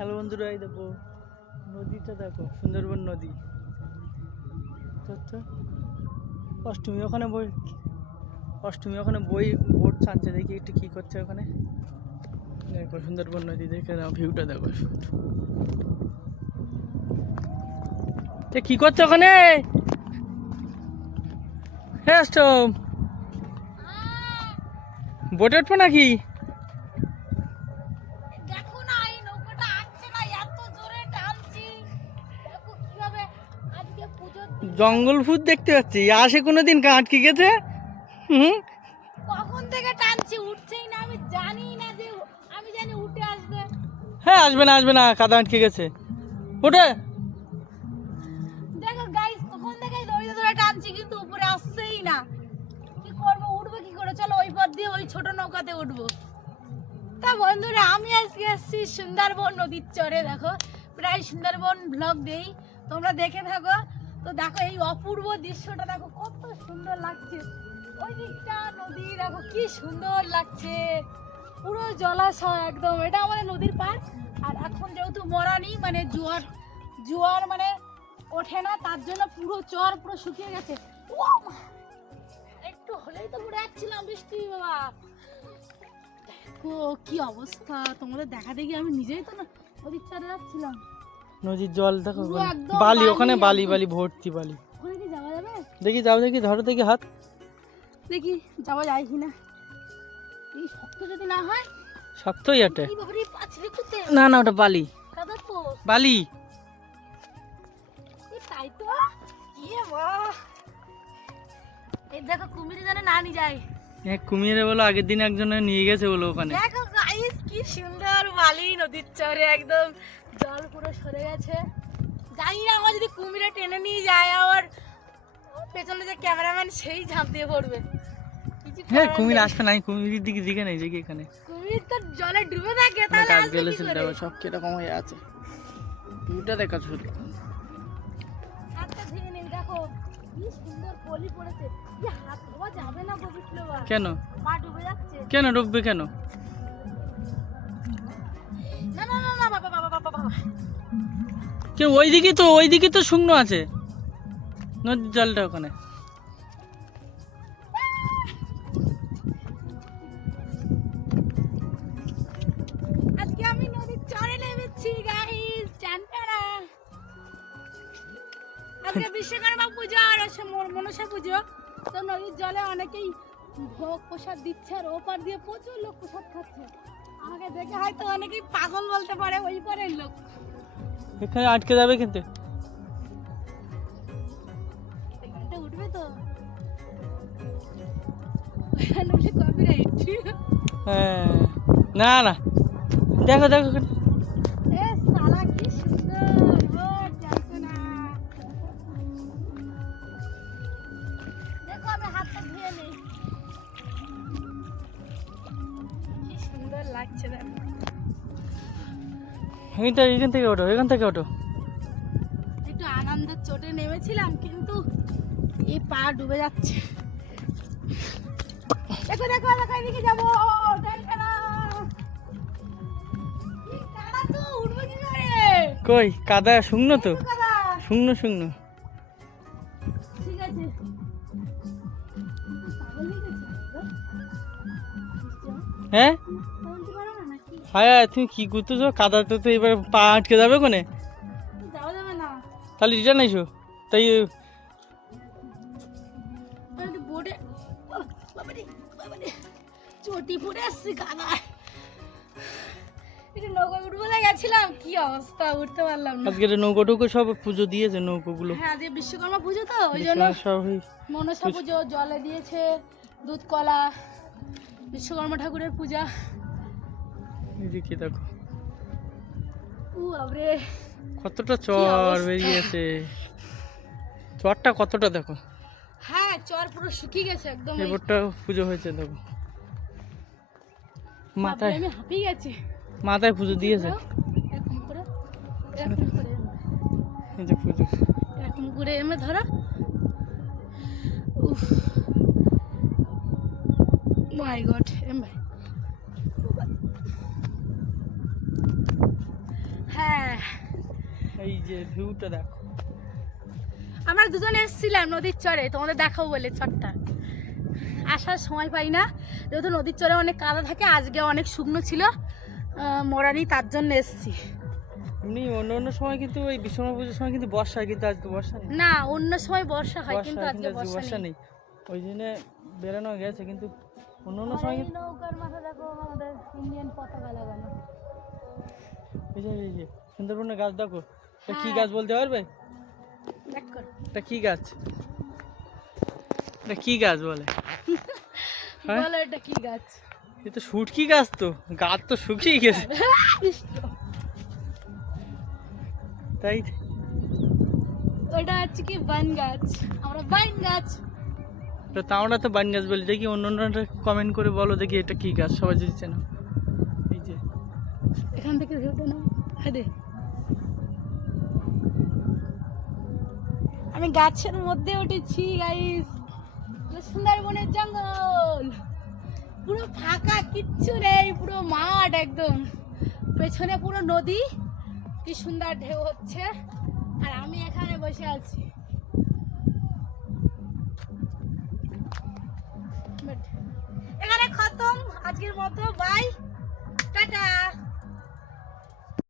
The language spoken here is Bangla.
হ্যালো বন্ধুরা, এই দেখো, নদীটা দেখো, সুন্দরবন নদী। অষ্টমী, ওখানে বই, অষ্টমী, ওখানে বই বোট ছাড়ছে দেখি একটু কী করছে ওখানে। দেখো, সুন্দরবন নদী, দেখে দাও ভিউটা দেখো কি করছ ওখানে? হ্যাঁ অষ্টম। বোটে উঠবো নাকি? জঙ্গল ভূত দেখতে পাচ্ছি। আসে কোনো দিন আটকে গেছে? হুম? কখন থেকে টানছি? উঠছেই না আমি জানি না যে আমি জানি উঠে আসবে। হ্যাঁ আসবে না আসবে না কাদা আটকে গেছে। ওটা দেখো গাইস কখন থেকে দড়িতে ধরে টানছি কিন্তু উপরে আসছেই না। কি করব উঠবো কি করে? চলো ওই পথ দিয়ে ওই ছোট নৌকাতে উঠবো। তা বন্ধুরা আমি আজকে এসেছি সুন্দরবন নদীর চরে দেখো। প্রায় সুন্দরবন ব্লগ দেই। তোমরা দেখে থাকো। তো দেখো এই অপূর্ব দৃশ্যটা দেখো, কত সুন্দর লাগছে। ওই দিকটা, নদী, দেখো কি সুন্দর লাগছে। পুরো জলাশয় একদম, এটা আমাদের নদীর পার আর এখন যেহেতু মরানি মানে জোয়ার জোয়ার মানে ওঠে না, তার জন্য পুরো চর পুরো শুকিয়ে গেছে। ও একটু হলেই তো পুরো যাচ্ছিলাম, বৃষ্টি, বাবা। দেখো কি অবস্থা, তোমাদের দেখা দেখি আমি নিজেই তো না নদীর চারে যাচ্ছিলাম। নদীর জল দেখো। একদম বালি ওখানে বালি, বালি ভর্তি বালি। দেখি যাও দেখি ধরো দেখি হাত। দেখি যাওয়া যায় কি না এই শক্ত যদি না হয় শক্তই আটে। না না ওটা বালি। বালি। তাই তো? এই দেখো কুমিরে যেন না নিয়ে যায়। হ্যাঁ কুমিরে বলো আগের দিন একজনে নিয়ে গেছে বলো ওখানে। দেখো গাইস কি সুন্দর বালি নদীর চরে একদম। পুরো সরে গেছে। জানি না আমার যদি কুমিরে টেনে নিয়ে যায় আবার পেছনে যে ক্যামেরাম্যান সেই ঝাঁপ দিয়ে পড়বে। হ্যাঁ কুমির। আসবে না আমি কুমিরের দিকে দিকে নেই দেখি এখানে। কুমির তো জলে ডুবে থাকে তাহলে আসবে গেলে করে? সব কীরকম হয়ে আছে। ভিউটা দেখা নেই দেখো কি সুন্দর পলি পড়েছে। হাত ধোয়া যাবে না কেন? পা ডুবে যাচ্ছে। কেন ডুববে কেন? না না না না বাবা বাবা বাবা বাবা। কে ওইদিকে তো ওইদিকে তো শুকনো আছে। নদীর জলটা ওখানে। আজকে আমি নদীর আজকে বিশ্বকর্মা পুজো আর মন- মনসা পুজো। তো নদীর জলে অনেকেই ভোগ প্রসাদ দিচ্ছে আর ওপার দিয়ে প্রচুর লোক প্রসাদ খাচ্ছে। আমাকে দেখে হয়তো অনেকেই পাগল বলতে পারে, ওই পারের লোক। এখানে আটকে যাবে কিন্তু। হ্যাঁ। না না। দেখো দেখো ওখানে। এ সালা কি সুন্দর। ও না। দেখো আমি হাতটা ধুয়ে নেই। কি সুন্দর লাগছে দেখো। এখান থেকে এখান থেকে ওঠো এখান থেকে ওঠো। একটু আনন্দের চোটে নেমেছিলাম কিন্তু এই পা ডুবে যাচ্ছে। দেখো দেখো দেখো এদিকে যাব। কই কাদা শুকনো তো। শুকনো শুকনো। হয়ে? হ্যাঁ? পারো তুমি কি করতেছো? কাদাতে তো এবার পা আটকে যাবে কোনে? যাওয়া যাবে না। তাহলে রিটার্ন আইসো। তাই চটি পড়ে আসছে কাদায় একটু নৌকা উঠবো গেছিলাম কি অবস্থা উঠতে পারলাম না। আজকে নৌকো টৌকো সব পুজো দিয়েছে নৌকোগুলো। হ্যাঁ আজকে বিশ্বকর্মা পুজো তো ওই জন্য মনসা পুজো জলে দিয়েছে দুধ কলা বিশ্বকর্মা ঠাকুরের পূজা। দেখো। আবরে কতটা চর। বেরিয়েছে। চরটা কতটা দেখো। হ্যাঁ চর পুরো শুকিয়ে গেছে একদম এবারটা পুজো হয়েছে দেখো। মাথায় আমি হাঁপিয়ে গেছি। মাথায় পুজো দিয়েছে। এরকম করে ধরো। উফ। মাই গড এম ভাই হ্যাঁ। এই যে ভিউটা দেখো। আমরা দুজন এসেছিলাম নদীর চরে তোমাদের দেখাও বলে চরটা। আসার সময় পাই না যেহেতু নদীর চরে অনেক কাদা থাকে আজকে অনেক শুকনো ছিল। মরানি তার জন্য এসছি। এমনি অন্য অন্য সময় কিন্তু ওই বিশ্বকর্মা পুজোর সময় কিন্তু বর্ষা কিন্তু আজকে বর্ষা নেই। না অন্য সময় বর্ষা হয় বর্ষা কিন্তু আজকে বর্ষা নেই। ওই জন্য বেরোনো গেছে কিন্তু অন্য অন্য সময় কিন্তু নৌকার মাথা দেখো আমাদের ইন্ডিয়ান পতাকা লাগানো। এই যে এই যে সুন্দরবনের গাছ দেখো। এটা কি হ্যাঁ। গাছ বলতে পারবে। এটা কি গাছ? এটা কি গাছ বলে? হ্যাঁ? বলো এটা কি গাছ? এ তো শুটকি গাছ তো গাছ তো শুকিয়ে গেছে। তাই ওটা হচ্ছে কি বান গাছ আমরা বাইন গাছ। তো তা আমরা তো বান গাছ বলি দেখি অন্য অন্যরা কমেন্ট করে বলো দেখি এটা কি গাছ সবাই যদি চেনো। এই যে। এখান থেকে ভিউটা নাও হ্যাঁ দে। আমি গাছের মধ্যে উঠেছি গাইস সুন্দরবনের জঙ্গল। পুরো ফাঁকা, কিচ্ছু নেই, পুরো মাঠ একদম। পেছনে পুরো নদী, কি সুন্দর ঢেউ হচ্ছে। আর আমি এখানে বসে আছি। এখানে খতম, আজকের মতো বাই টাটা।